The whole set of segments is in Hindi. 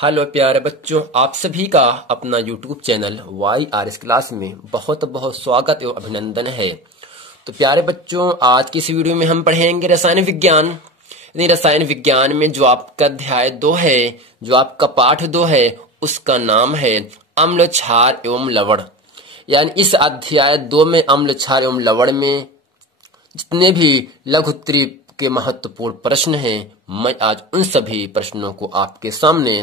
हेलो प्यारे बच्चों, आप सभी का अपना YouTube चैनल YRS क्लास में बहुत बहुत स्वागत एवं अभिनंदन है। तो प्यारे बच्चों, आज की इस वीडियो में हम पढ़ेंगे रसायन विज्ञान। रसायन विज्ञान में जो आपका अध्याय 2 है, जो आपका पाठ 2 है, उसका नाम है अम्ल, क्षार एवं लवण। यानी इस अध्याय 2 में अम्ल, क्षार एवं लवण में जितने भी लघु उत्तरी के महत्वपूर्ण प्रश्न हैं, मैं आज उन सभी प्रश्नों को आपके सामने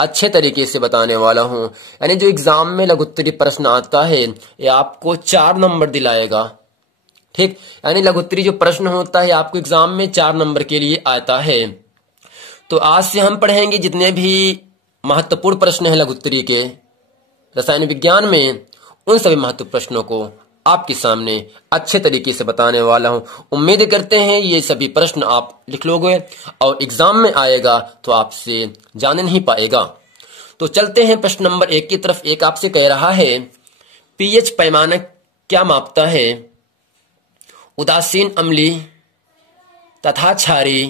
अच्छे तरीके से बताने वाला हूं। यानी जो एग्जाम में लघु उत्तरी प्रश्न आता है, ये आपको 4 नंबर दिलाएगा। ठीक, यानी लघु उत्तरी जो प्रश्न होता है आपको एग्जाम में 4 नंबर के लिए आता है। तो आज से हम पढ़ेंगे जितने भी महत्वपूर्ण प्रश्न हैं लघु उत्तरी के रसायन विज्ञान में, उन सभी महत्वपूर्ण प्रश्नों को आपके सामने अच्छे तरीके से बताने वाला हूं। उम्मीद करते हैं ये सभी प्रश्न आप लिख लोगे और एग्जाम में आएगा तो आपसे जाने नहीं पाएगा। तो चलते हैं प्रश्न नंबर 1 की तरफ। एक आपसे कह रहा है, पीएच पैमाना क्या मापता है? उदासीन अम्लीय तथा क्षारीय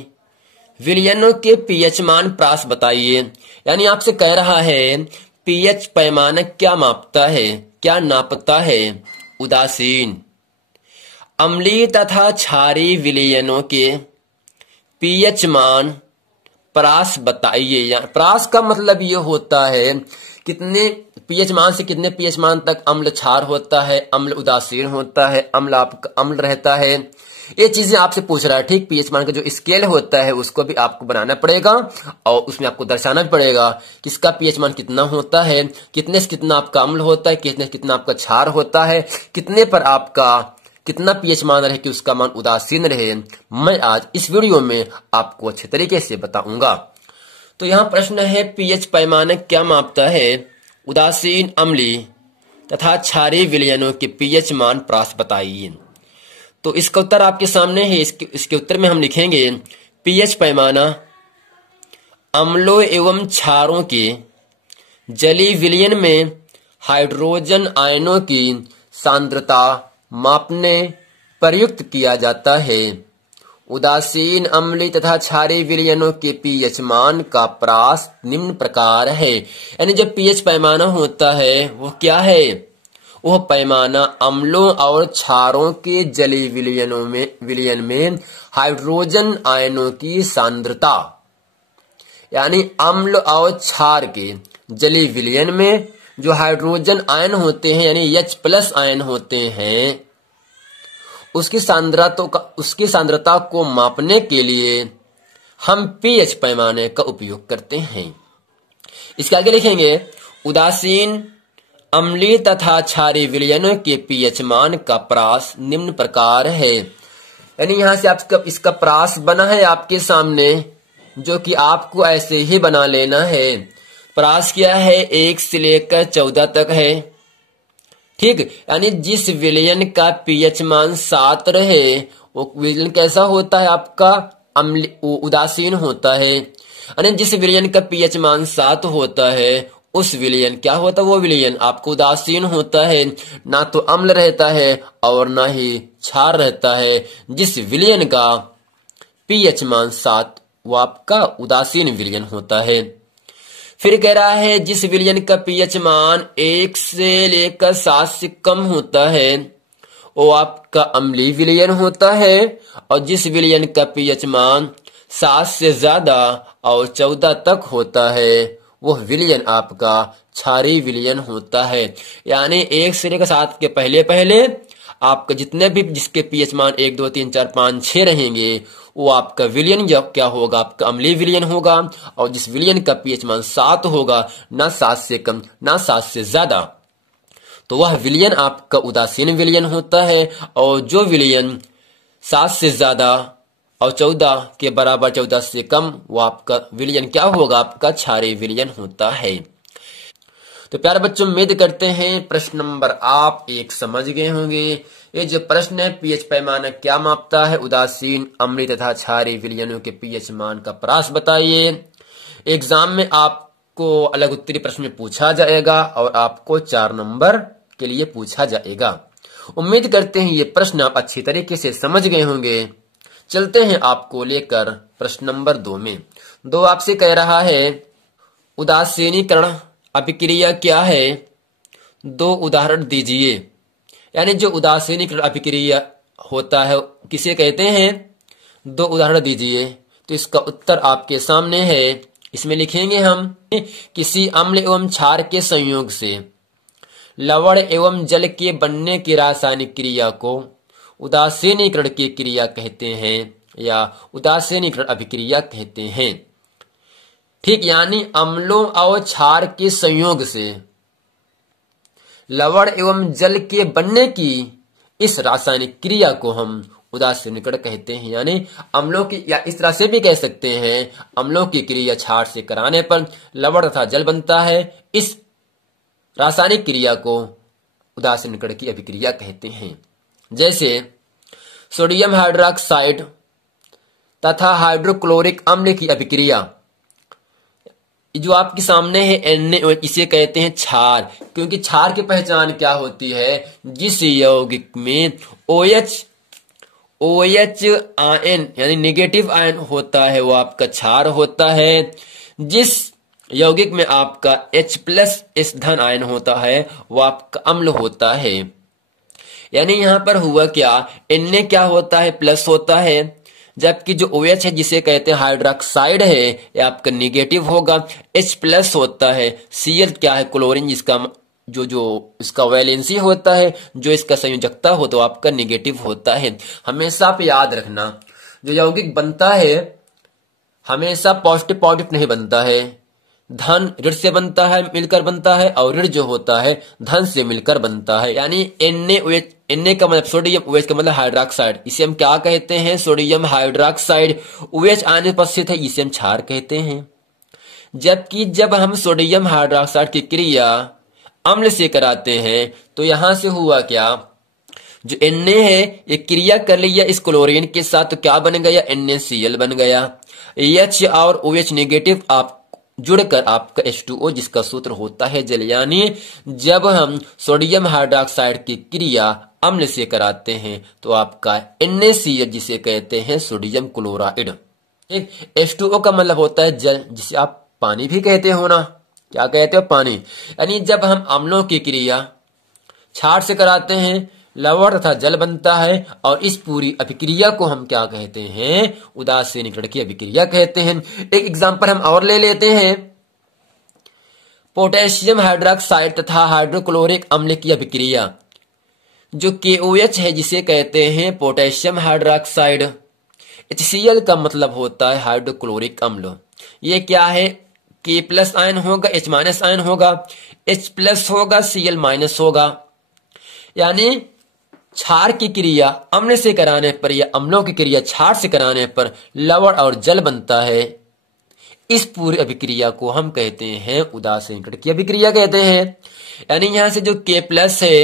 विलयनों के पीएच मान प्रास बताइए। यानी आपसे कह रहा है पीएच पैमाना क्या मापता है, क्या नापता है? उदासीन अम्लीय तथा क्षारीय विलयनों के पीएच मान प्रास बताइए। प्रास का मतलब ये होता है कितने पीएच मान से कितने पीएच मान तक अम्ल क्षार होता है, अम्ल उदासीन होता है, अम्ल आपका अम्ल रहता है। ये चीजें आपसे पूछ रहा है। ठीक, पीएच मान का जो स्केल होता है उसको भी आपको बनाना पड़ेगा और उसमें आपको दर्शाना भी पड़ेगा किसका पीएच मान कितना होता है, कितने से कितना आपका अम्ल होता है, कितने से कितना आपका क्षार होता है, कितने पर आपका कितना पीएच मान रहे कि उसका मान उदासीन रहे। मैं आज इस वीडियो में आपको अच्छे तरीके से बताऊंगा। तो यहाँ प्रश्न है, पीएच पैमाना क्या मापता है? उदासीन अम्लीय तथा क्षारीय विलयनों के पीएच मान प्रास बताइए। तो इसका उत्तर आपके सामने है। इसके उत्तर में हम लिखेंगे पीएच पैमाना अम्लों एवं क्षारों के जलीय विलयन में हाइड्रोजन आयनों की सांद्रता मापने प्रयुक्त किया जाता है। उदासीन अम्लीय तथा क्षारीय विलयनों के पीएच मान का प्रास निम्न प्रकार है। यानी जब पीएच पैमाना होता है वो क्या है? वह पैमाना अम्लों और क्षारों के जलीय विलयन में हाइड्रोजन आयनों की सांद्रता, यानी अम्ल और क्षार के जलीय विलयन में जो हाइड्रोजन आयन होते हैं यानी H+ आयन होते हैं, उसकी सांद्रता को मापने के लिए हम पीएच पैमाने का उपयोग करते हैं। इसके आगे लिखेंगे उदासीन अम्लीय तथा क्षारीय विलयनों के पीएच मान का प्रास निम्न प्रकार है। यानी यहां से आपका इसका प्रास बना है आपके सामने, जो कि आपको ऐसे ही बना लेना है। प्रास क्या है? 1 से लेकर 14 तक है। ठीक, यानी जिस विलयन का पीएच मान 7 रहे वो विलयन कैसा होता है? आपका उदासीन होता है। यानी जिस विलयन का पीएच मान 7 होता है उस विलयन क्या होता है? वो विलयन आपको उदासीन होता है, ना तो अम्ल रहता है और ना ही क्षार रहता है। जिस विलयन का पीएच मान 7 वो आपका उदासीन विलयन होता है। फिर कह रहा है जिस विलयन का पीएच मान 1 से लेकर 7 से कम होता है वो आपका अम्लीय विलयन होता है, और जिस विलयन का पीएच मान 7 से ज्यादा और 14 तक होता है वह विलयन आपका क्षारीय विलयन होता है। यानी 1 से लेकर 7 के पहले पहले आपका जितने भी जिसके पीएच मान 1, 2, 3, 4, 5, 6 रहेंगे वो आपका विलयन जब क्या होगा? आपका अम्लीय विलयन होगा। और जिस विलयन का पीएच मान 7 होगा, ना 7 से कम ना 7 से ज्यादा, तो वह विलयन आपका उदासीन विलयन होता है। और जो विलयन 7 से ज्यादा और 14 के बराबर 14 से कम वो आपका विलयन क्या होगा? आपका क्षारीय विलयन होता है। तो प्यारे बच्चों, उम्मीद करते हैं प्रश्न नंबर आप 1 समझ गए होंगे। ये जो प्रश्न है पीएच पैमाना क्या मापता है? उदासीन अम्लीय तथा क्षारीय विलयनों के पीएच मान का प्रास बताइए। एग्जाम में आपको अलग उत्तरी प्रश्न में पूछा जाएगा और आपको 4 नंबर के लिए पूछा जाएगा। उम्मीद करते हैं ये प्रश्न आप अच्छी तरीके से समझ गए होंगे। चलते हैं आपको लेकर प्रश्न नंबर 2 में। 2 आपसे कह रहा है उदासीनीकरण अभिक्रिया क्या है, 2 उदाहरण दीजिए। यानी जो उदासीनीकरण अभिक्रिया होता है किसे कहते हैं, 2 उदाहरण दीजिए। तो इसका उत्तर आपके सामने है। इसमें लिखेंगे हम, किसी अम्ल एवं क्षार के संयोग से लवण एवं जल के बनने की रासायनिक क्रिया को उदासीनीकरण की क्रिया कहते हैं या उदासीनीकरण अभिक्रिया कहते हैं। ठीक, यानी अम्लों और क्षार के संयोग से लवण एवं जल के बनने की इस रासायनिक क्रिया को हम उदासीनीकरण कहते हैं। यानी अम्लों की, या इस तरह से भी कह सकते हैं, अम्लों की क्रिया क्षार से कराने पर लवण तथा जल बनता है। इस रासायनिक क्रिया को उदासीनीकरण की अभिक्रिया कहते हैं। जैसे सोडियम हाइड्रोक्साइड तथा हाइड्रोक्लोरिक अम्ल की अभिक्रिया, जो आपके सामने है Na, इसे कहते हैं क्षार। क्योंकि क्षार की पहचान क्या होती है, जिस यौगिक में OH आयन यानी नेगेटिव आयन होता है वो आपका क्षार होता है। जिस यौगिक में आपका H+ धन आयन होता है वो आपका अम्ल होता है। यानी यहां पर हुआ क्या, Na क्या होता है, प्लस होता है, जबकि जो OH है जिसे कहते हैं हाइड्रोक्साइड है ये आपका निगेटिव होगा। H+ होता है, Cl क्या है, क्लोरीन, जिसका जो इसका वैलेंसी होता है, जो इसका संयोजकता हो तो आपका निगेटिव होता है। हमेशा आप याद रखना, जो यौगिक बनता है हमेशा पॉजिटिव नहीं बनता है, धन ऋण से बनता है, मिलकर बनता है, और ऋण जो होता है धन से मिलकर बनता है। यानी Na का मतलब सोडियम, OH का मतलब हाइड्रोक्साइड, इसे हम क्या कहते हैं, सोडियम हाइड्रोक्साइड। OH आयन उपस्थित है, इसे हम क्षार कहते हैं। जबकि जब हम सोडियम हाइड्रोक्साइड की क्रिया अम्ल से कराते हैं तो यहां से हुआ क्या, जो Na है ये क्रिया कर लिया इस क्लोरीन के साथ, तो क्या बन गया, NaCl बन गया। H और OH नेगेटिव आप जुड़कर आपका H2O, जिसका सूत्र होता है जल। यानी जब हम सोडियम हाइड्रोक्साइड की क्रिया अम्ल से कराते हैं तो आपका NaCl, जिसे कहते हैं सोडियम क्लोराइड। ठीक, H2O का मतलब होता है जल, जिसे आप पानी भी कहते हो ना, क्या कहते हो, पानी। यानी जब हम अम्लों की क्रिया क्षार से कराते हैं लवण तथा जल बनता है, और इस पूरी अभिक्रिया को हम क्या कहते हैं, उदासीनीकरण की अभिक्रिया कहते हैं। एक एग्जांपल हम और ले लेते हैं, पोटेशियम हाइड्रोक्साइड तथा हाइड्रोक्लोरिक अम्ल की अभिक्रिया। जो KOH है जिसे कहते हैं पोटेशियम हाइड्रोक्साइड, HCl का मतलब होता है हाइड्रोक्लोरिक अम्ल। ये क्या है, K+ आयन होगा, H- आयन होगा, H+ होगा, Cl- होगा। यानी क्षार की क्रिया अम्ल से कराने पर या अम्लों की क्रिया क्षार से कराने पर लवण और जल बनता है। इस पूरी अभिक्रिया को हम कहते हैं उदासीनीकरण की अभिक्रिया कहते हैं। यानी यहां से जो K+ है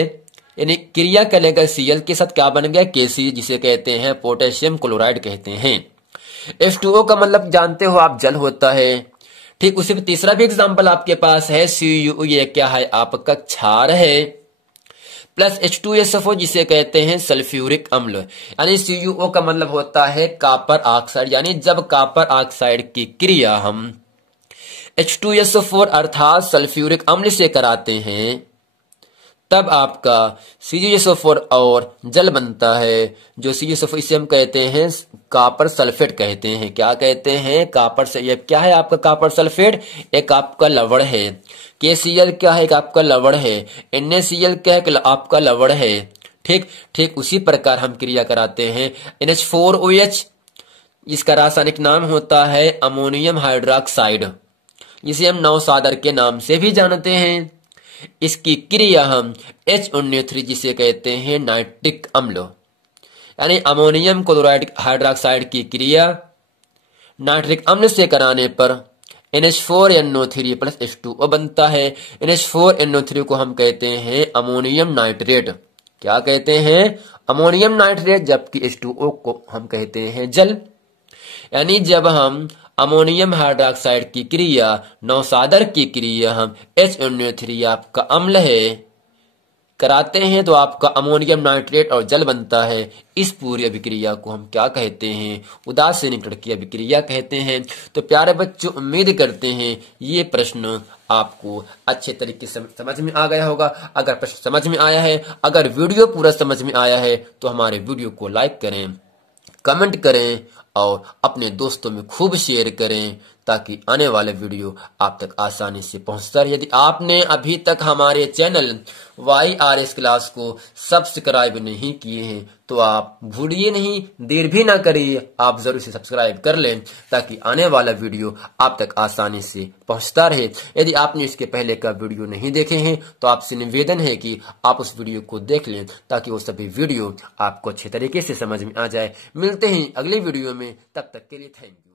यानी क्रिया करेगा Cl के साथ, क्या बन गया, KC, जिसे कहते हैं पोटेशियम क्लोराइड कहते हैं। H2O का मतलब जानते हो आप, जल होता है। ठीक, उसी पे तीसरा भी एग्जांपल आपके पास है, CuO, ये क्या है, आपका क्षार है, प्लस H2SO, जिसे कहते हैं सल्फ्यूरिक अम्ल। यानी CuO का मतलब होता है कॉपर ऑक्साइड। यानी जब कॉपर ऑक्साइड की क्रिया हम H2SO4 अर्थात सल्फ्यूरिक अम्ल से कराते हैं तब आपका CuSO4 और जल बनता है। जो CuSO4 इसे हम कहते हैं कॉपर सल्फेट कहते हैं। क्या कहते हैं, कॉपर से, ये क्या है आपका कॉपर सल्फेट, एक आपका लवण है। KCl क्या है, एक आपका लवण है। NaCl क्या है, आपका लवण है। ठीक उसी प्रकार हम क्रिया कराते हैं NH4OH, इसका रासायनिक नाम होता है अमोनियम हाइड्रोक्साइड, जिसे हम नौसादर के नाम से भी जानते हैं। इसकी क्रिया हम HNO3, जिसे कहते हैं नाइट्रिक अम्ल, यानी अमोनियम क्लोराइड हाइड्रोक्साइड की क्रिया नाइट्रिक अम्ल से कराने पर NH4NO3 प्लस H2O बनता है। NH4NO3 को हम कहते हैं अमोनियम नाइट्रेट। क्या कहते हैं, अमोनियम नाइट्रेट, जबकि H2O को हम कहते हैं जल। यानी जब हम अमोनियम हाइड्रोक्साइड की क्रिया नौसादर की क्रिया हम HNO3 आपका अम्ल है, कराते हैं तो आपका अमोनियम नाइट्रेट और जल बनता है। इस पूरी अभिक्रिया को हम क्या कहते हैं? उदासीनीकरण की अभिक्रिया कहते हैं। तो प्यारे बच्चों, उम्मीद करते हैं ये प्रश्न आपको अच्छे तरीके से समझ में आ गया होगा। अगर प्रश्न समझ में आया है, अगर वीडियो पूरा समझ में आया है, तो हमारे वीडियो को लाइक करें, कमेंट करें और अपने दोस्तों में खूब शेयर करें, ताकि आने वाले वीडियो आप तक आसानी से पहुंचता रहे। यदि आपने अभी तक हमारे चैनल YRS क्लास को सब्सक्राइब नहीं किए हैं तो आप भूलिए नहीं, देर भी ना करिए, आप जरूर से सब्सक्राइब कर लें, ताकि आने वाला वीडियो आप तक आसानी से पहुंचता रहे। यदि आपने इसके पहले का वीडियो नहीं देखे हैं तो आपसे निवेदन है कि आप उस वीडियो को देख लें, ताकि वो सभी वीडियो आपको अच्छे तरीके से समझ में आ जाए। मिलते हैं अगले वीडियो में, तब तक के लिए थैंक यू।